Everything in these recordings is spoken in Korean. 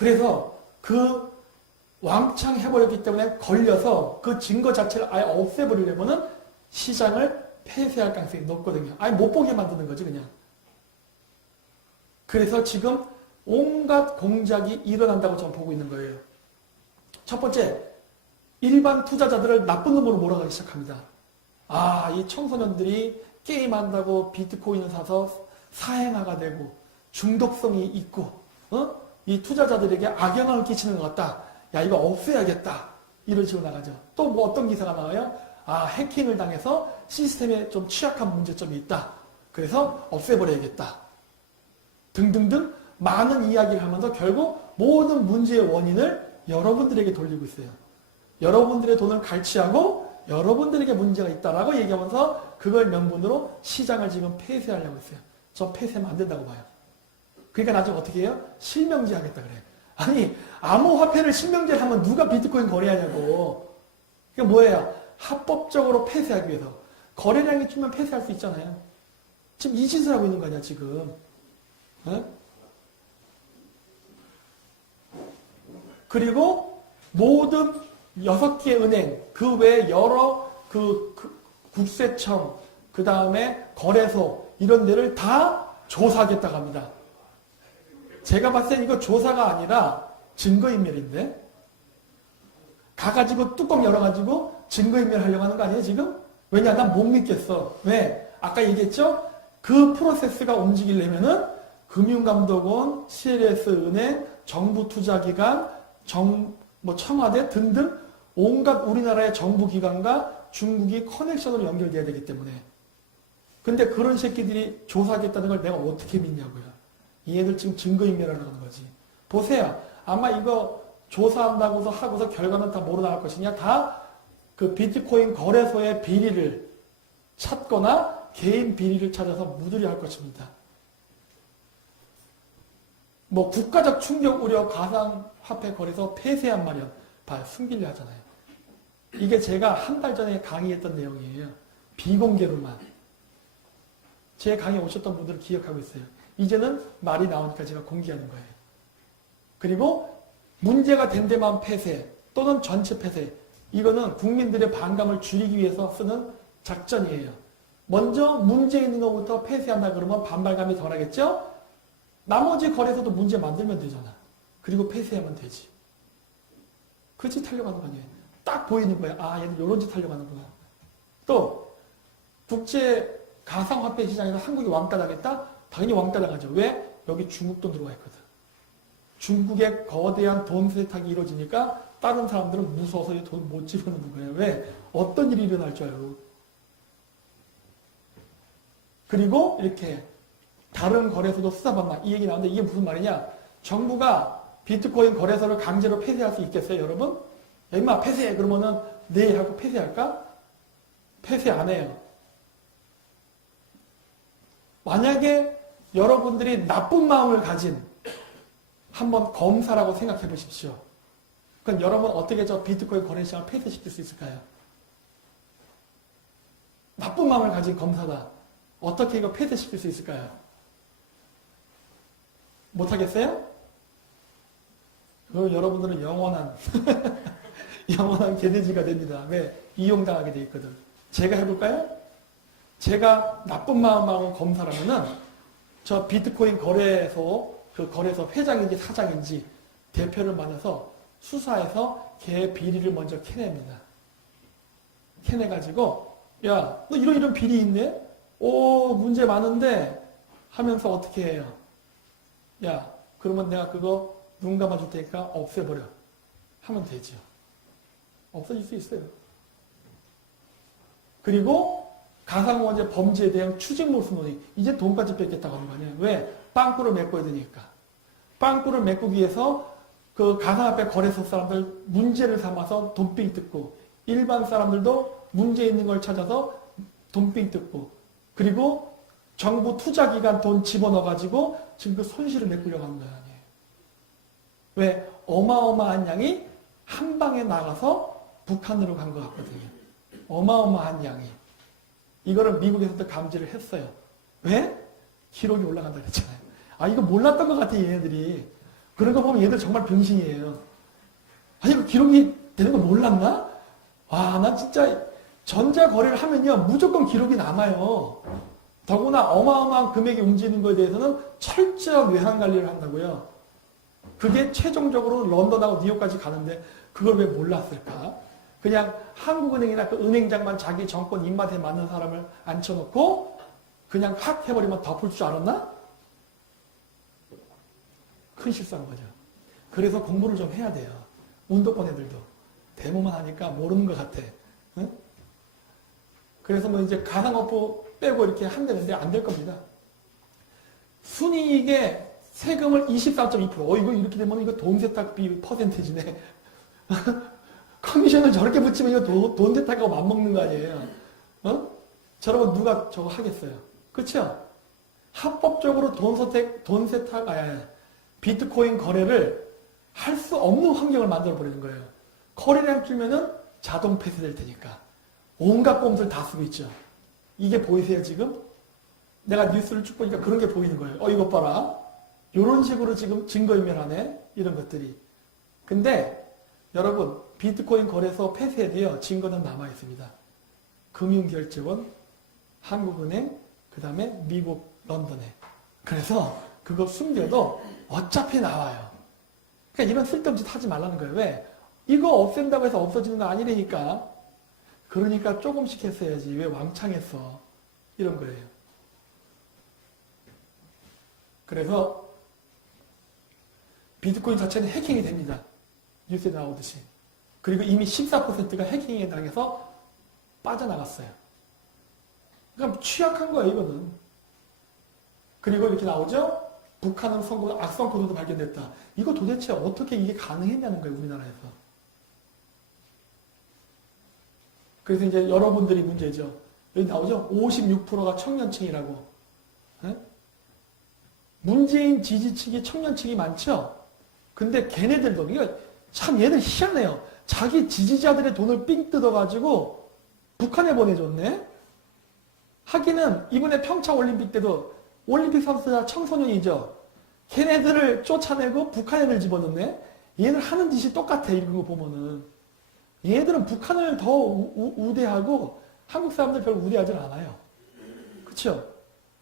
그래서 그 왕창 해버렸기 때문에 걸려서 그 증거 자체를 아예 없애버리려면은 시장을 폐쇄할 가능성이 높거든요. 아예 못 보게 만드는 거지 그냥. 그래서 지금 온갖 공작이 일어난다고 저는 보고 있는 거예요. 첫 번째, 일반 투자자들을 나쁜 놈으로 몰아가기 시작합니다. 아, 이 청소년들이 게임한다고 비트코인을 사서 사행화가 되고 중독성이 있고, 어? 이 투자자들에게 악영향을 끼치는 것 같다. 야, 이거 없애야겠다. 이런 식으로 나가죠. 또 뭐 어떤 기사가 나와요? 아, 해킹을 당해서 시스템에 좀 취약한 문제점이 있다. 그래서 없애버려야겠다. 등등등 많은 이야기를 하면서 결국 모든 문제의 원인을 여러분들에게 돌리고 있어요. 여러분들의 돈을 갈취하고 여러분들에게 문제가 있다라고 얘기하면서 그걸 명분으로 시장을 지금 폐쇄하려고 했어요. 저 폐쇄하면 안 된다고 봐요. 그러니까 나중에 어떻게 해요? 실명제 하겠다 그래. 아니 암호화폐를 실명제를 하면 누가 비트코인 거래하냐고. 그게 뭐예요? 합법적으로 폐쇄하기 위해서. 거래량이 주면 폐쇄할 수 있잖아요. 지금 이 짓을 하고 있는 거 아니야 지금. 어? 그리고 모든 여섯 개 은행, 그 외에 여러 그, 그 국세청, 그 다음에 거래소, 이런 데를 다 조사하겠다고 합니다. 제가 봤을 때 이거 조사가 아니라 증거인멸인데? 가가지고 뚜껑 열어가지고 증거인멸 하려고 하는 거 아니에요, 지금? 왜냐, 난 못 믿겠어. 왜? 아까 얘기했죠? 그 프로세스가 움직이려면은 금융감독원, CLS 은행, 정부투자기관, 정, 뭐 청와대 등등 온갖 우리나라의 정부기관과 중국이 커넥션으로 연결돼야 되기 때문에. 근데 그런 새끼들이 조사하겠다는 걸 내가 어떻게 믿냐고요. 얘들 지금 증거인멸하는 거지. 보세요. 아마 이거 조사한다고서 하고서 결과는 다 뭐로 나갈 것이냐? 다 그 비트코인 거래소의 비리를 찾거나 개인 비리를 찾아서 묻으려 할 것입니다. 뭐 국가적 충격 우려 가상화폐 거래소 폐쇄한 마련 봐 숨기려 하잖아요. 이게 제가 한 달 전에 강의했던 내용이에요. 비공개로만. 제 강의 오셨던 분들은 기억하고 있어요. 이제는 말이 나오니까 제가 공개하는 거예요. 그리고 문제가 된 데만 폐쇄 또는 전체 폐쇄 이거는 국민들의 반감을 줄이기 위해서 쓰는 작전이에요. 먼저 문제 있는 것부터 폐쇄한다 그러면 반발감이 덜하겠죠? 나머지 거래소도 문제 만들면 되잖아. 그리고 폐쇄하면 되지. 그짓 하려고 하는 거 아니에요. 딱 보이는 거야. 아, 얘는 이런 짓 하려고 하는구나. 또, 국제 가상화폐 시장에서 한국이 왕따 당했다? 당연히 왕따 당하죠. 왜? 여기 중국 돈 들어와 있거든. 중국의 거대한 돈 세탁이 이루어지니까 다른 사람들은 무서워서 돈 못 집어넣는 거예요. 왜? 어떤 일이 일어날 줄 알고. 그리고 이렇게 다른 거래소도 수사받나 이 얘기 나오는데 이게 무슨 말이냐? 정부가 비트코인 거래소를 강제로 폐쇄할 수 있겠어요, 여러분? 야, 임마 폐쇄해 그러면은 네 하고 폐쇄할까? 폐쇄 안 해요. 만약에 여러분들이 나쁜 마음을 가진 한번 검사라고 생각해 보십시오. 그럼 여러분 어떻게 저 비트코인 거래 시장을 폐쇄시킬 수 있을까요? 나쁜 마음을 가진 검사다. 어떻게 이거 폐쇄시킬 수 있을까요? 못하겠어요? 그 여러분들은 영원한 영원한 개돼지가 됩니다. 왜? 이용당하게 돼 있거든. 제가 해볼까요? 제가 나쁜 마음하고 검사라면은 저 비트코인 거래소 그 거래소 회장인지 사장인지 대표를 만나서 수사해서 걔 비리를 먼저 캐냅니다. 캐내가지고 야 너 이런 이런 비리 있네? 오 문제 많은데 하면서 어떻게 해요? 야 그러면 내가 그거 눈 감아줄 테니까 없애버려 하면 되죠. 없어질 수 있어요. 그리고 가상원제 범죄에 대한 추징몰수 논의 이제 돈까지 뺏겠다고 하는 거 아니에요. 왜? 빵꾸를 메꿔야 되니까. 빵꾸를 메꾸기 위해서 그 가상화폐 거래소 사람들 문제를 삼아서 돈빙 뜯고 일반 사람들도 문제 있는 걸 찾아서 돈빙 뜯고 그리고 정부 투자기관 돈 집어넣어가지고 지금 그 손실을 메꾸려고 하는 거 아니에요. 왜? 어마어마한 양이 한 방에 나가서 북한으로 간 것 같거든요. 어마어마한 양이. 이거를 미국에서도 감지를 했어요. 왜? 기록이 올라간다 그랬잖아요. 아, 이거 몰랐던 것 같아, 얘네들이. 그런 거 보면 얘들 정말 병신이에요. 아니, 그 기록이 되는 거 몰랐나? 와, 나 진짜 전자 거래를 하면요, 무조건 기록이 남아요. 더구나 어마어마한 금액이 움직이는 거에 대해서는 철저한 외환 관리를 한다고요. 그게 최종적으로 런던하고 뉴욕까지 가는데 그걸 왜 몰랐을까? 그냥 한국은행이나 그 은행장만 자기 정권 입맛에 맞는 사람을 앉혀놓고 그냥 확 해버리면 덮을 줄 알았나? 큰 실수한 거죠. 그래서 공부를 좀 해야 돼요. 운동권 애들도. 데모만 하니까 모르는 것 같아. 응? 그래서 뭐 이제 가상업부 빼고 이렇게 한다는데 안 될 겁니다. 순이익에 세금을 24.2%. 어, 이거 이렇게 되면 이거 돈 세탁비 퍼센테이지네. 커미션을 저렇게 붙이면 이거 돈, 돈 세탁하고 맞먹는 거 아니에요. 어? 저러고 누가 저거 하겠어요. 그렇죠? 합법적으로 돈 세탁, 돈 세탁, 아, 아, 비트코인 거래를 할 수 없는 환경을 만들어 버리는 거예요. 거래량 줄면은 자동 폐쇄될 테니까. 온갖 꼼수를 다 쓰고 있죠. 이게 보이세요, 지금? 내가 뉴스를 쭉 보니까 그런 게 보이는 거예요. 어, 이것 봐라. 이런 식으로 지금 증거인멸하네. 이런 것들이. 근데 여러분, 비트코인 거래소 폐쇄에도요, 증거는 남아 있습니다. 금융결제원, 한국은행, 그 다음에 미국 런던에. 그래서 그거 숨겨도 어차피 나와요. 그러니까 이런 쓸데없는 짓 하지 말라는 거예요. 왜? 이거 없앤다고 해서 없어지는 거 아니라니까. 그러니까 조금씩 했어야지. 왜 왕창 했어? 이런 거예요. 그래서 비트코인 자체는 해킹이 됩니다. 뉴스에 나오듯이. 그리고 이미 14%가 해킹에 당해서 빠져나갔어요. 그러니까 취약한 거예요, 이거는. 그리고 이렇게 나오죠? 북한은 선거 악성 코드도 발견됐다. 이거 도대체 어떻게 이게 가능했냐는 거예요, 우리나라에서. 그래서 이제 여러분들이 문제죠. 여기 나오죠? 56%가 청년층이라고. 에? 문재인 지지층이 청년층이 많죠? 근데 걔네들도, 이거 참 얘들 희한해요. 자기 지지자들의 돈을 삥 뜯어가지고 북한에 보내줬네? 하기는 이번에 평창 올림픽 때도 올림픽 선수자 청소년이죠. 걔네들을 쫓아내고 북한 애들 집어넣네? 얘들 하는 짓이 똑같아, 이런 거 보면은. 얘들은 북한을 더 우, 대하고 한국 사람들 별로 우대하진 않아요. 그쵸?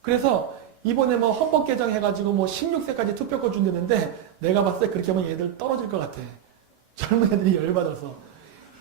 그래서 이번에 뭐 헌법 개정해가지고 뭐 16세까지 투표권 준다는데 내가 봤을 때 그렇게 하면 얘들 떨어질 것 같아. 젊은 애들이 열받아서.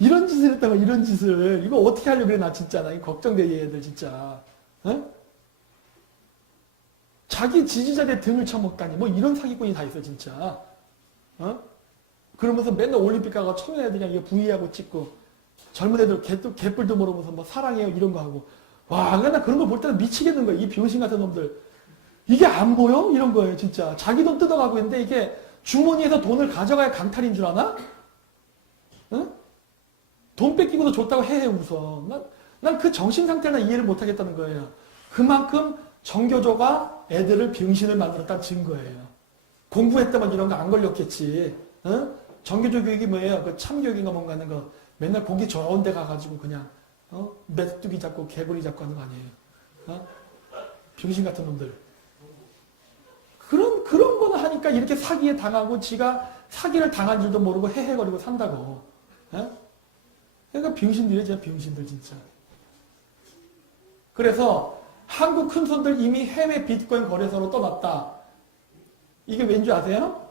이런 짓을 했다고 이런 짓을. 이거 어떻게 하려고 그래, 나 진짜. 나 걱정돼, 얘들 진짜. 어? 자기 지지자들의 등을 쳐먹다니. 뭐 이런 사기꾼이 다 있어, 진짜. 어? 그러면서 맨날 올림픽 가고 청년 애들이랑 이거 부위하고 찍고 젊은 애들 개, 개뿔도 모르면서 뭐 사랑해요 이런 거 하고 와, 나 그런 거 볼 때는 미치겠는 거야. 이 병신 같은 놈들. 이게 안 보여? 이런 거예요, 진짜. 자기 돈 뜯어가고 있는데 이게 주머니에서 돈을 가져가야 강탈인 줄 아나? 응? 돈 뺏기고도 좋다고 해해 웃어. 난 그 정신 상태는 이해를 못 하겠다는 거예요. 그만큼 정교조가 애들을 병신을 만들었다는 증거예요. 공부했다면 이런 거 안 걸렸겠지. 응? 정교조 교육이 뭐예요? 그 참교육인가 뭔가 하는 거 맨날 보기 좋은 데 가가지고 그냥 어? 메뚜기 잡고 개구리 잡고 하는 거 아니에요. 어? 병신 같은 놈들. 그런 그런 거는 하니까 이렇게 사기에 당하고 지가 사기를 당한 줄도 모르고 헤헤거리고 산다고. 어? 그러니까 병신들이야, 진짜 병신들 진짜. 그래서 한국 큰 손들 이미 해외 비트코인 거래소로 떠났다. 이게 왠지 아세요?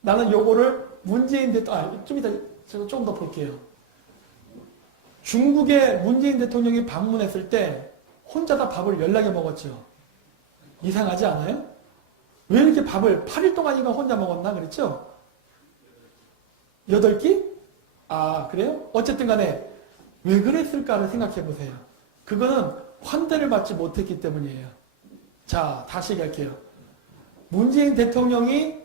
나는 요거를 문재인 대통령, 아, 좀 이따 제가 조금 더 볼게요. 중국에 문재인 대통령이 방문했을 때 혼자 다 밥을 연락에 먹었죠. 이상하지 않아요? 왜 이렇게 밥을 8일 동안인가 혼자 먹었나 그랬죠? 8끼? 아, 그래요? 어쨌든 간에 왜 그랬을까를 생각해 보세요. 그거는 환대를 받지 못했기 때문이에요. 자, 다시 얘기할게요. 문재인 대통령이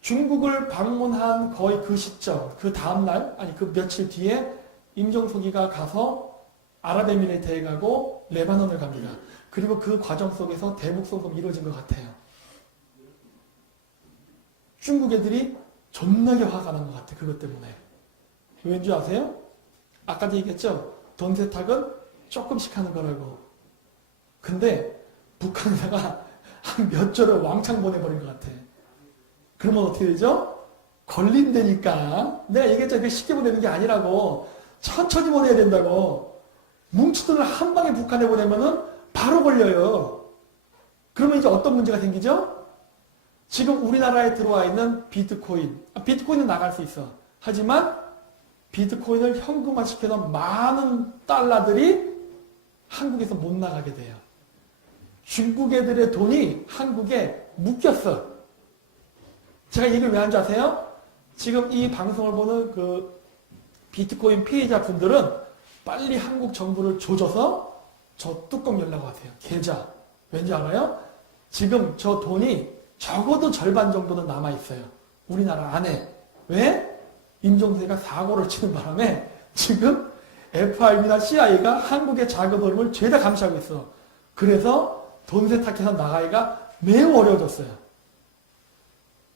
중국을 방문한 거의 그 시점, 그 다음날, 아니 그 며칠 뒤에 임종석이가 가서 아랍에미레이트에 가고 레바논을 갑니다. 그리고 그 과정 속에서 대북 송금이 이루어진 것 같아요. 중국 애들이 존나게 화가 난 것 같아, 그것 때문에. 왠지 아세요? 아까도 얘기했죠? 돈 세탁은 조금씩 하는 거라고. 근데 북한에다가 한 몇 조를 왕창 보내버린 것 같아. 그러면 어떻게 되죠? 걸린다니까. 내가 얘기했잖아. 그 쉽게 보내는 게 아니라고. 천천히 보내야 된다고. 뭉치돈을 한 방에 북한에 보내면은 바로 걸려요. 그러면 이제 어떤 문제가 생기죠? 지금 우리나라에 들어와 있는 비트코인. 아, 비트코인은 나갈 수 있어. 하지만 비트코인을 현금화 시켜놓은 많은 달러들이 한국에서 못 나가게 돼요. 중국 애들의 돈이 한국에 묶였어. 제가 얘기를 왜 하는지 아세요? 지금 이 방송을 보는 그 비트코인 피해자 분들은 빨리 한국 정부를 조져서 저 뚜껑 열라고 하세요. 계좌. 왠지 알아요? 지금 저 돈이 적어도 절반 정도는 남아있어요. 우리나라 안에. 왜? 임종세가 사고를 치는 바람에 지금 FRB나 CIA가 한국의 자금 흐름을 죄다 감시하고 있어. 그래서 돈 세탁해서 나가기가 매우 어려워졌어요.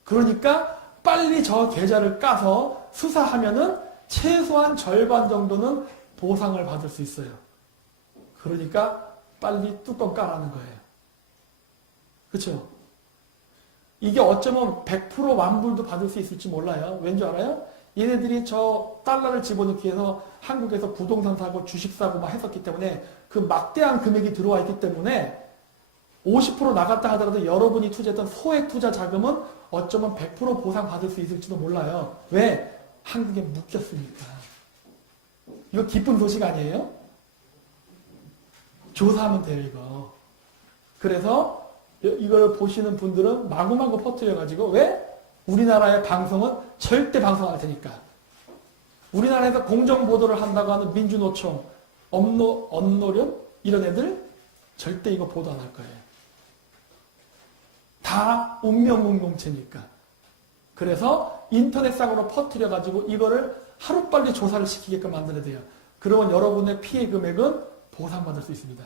그러니까 빨리 저 계좌를 까서 수사하면은 최소한 절반 정도는 보상을 받을 수 있어요. 그러니까 빨리 뚜껑 까라는 거예요. 그렇죠? 이게 어쩌면 100% 완불도 받을 수 있을지 몰라요. 왠지 알아요? 얘네들이 저 달러를 집어넣기 위해서 한국에서 부동산 사고 주식 사고 막 했었기 때문에 그 막대한 금액이 들어와 있기 때문에 50% 나갔다 하더라도 여러분이 투자했던 소액 투자 자금은 어쩌면 100% 보상 받을 수 있을지도 몰라요. 왜? 한국에 묶였으니까. 이거 기쁜 소식 아니에요? 조사하면 돼요, 이거. 그래서 이걸 보시는 분들은 마구마구 퍼뜨려가지고 왜? 우리나라의 방송은 절대 방송 안 할 테니까. 우리나라에서 공정보도를 한다고 하는 민주노총, 업노, 언노련 이런 애들 절대 이거 보도 안 할 거예요. 다 운명운동체니까. 그래서 인터넷상으로 퍼뜨려가지고 이거를 하루빨리 조사를 시키게끔 만들어야 돼요. 그러면 여러분의 피해 금액은 보상받을 수 있습니다.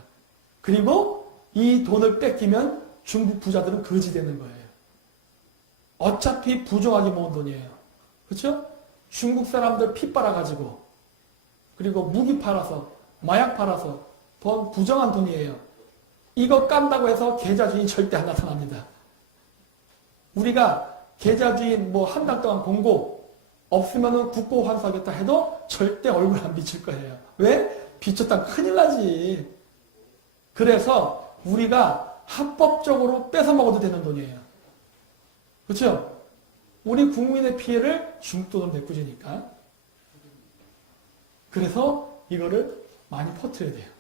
그리고 이 돈을 뺏기면 중국 부자들은 거지 되는 거예요. 어차피 부정하게 모은 돈이에요. 그렇죠? 중국 사람들 피 빨아가지고 그리고 무기 팔아서 마약 팔아서 번 부정한 돈이에요. 이거 깐다고 해서 계좌 주인 절대 안 나타납니다. 우리가 계좌 주인 뭐 한 달 동안 공고 없으면은 국고 환수하겠다 해도 절대 얼굴 안 비칠 거예요. 왜? 비쳤다 큰일 나지. 그래서 우리가 합법적으로 뺏어 먹어도 되는 돈이에요. 그렇죠? 우리 국민의 피해를 중국 돈으로 메꾸지니까. 그래서 이거를 많이 퍼뜨려야 돼요.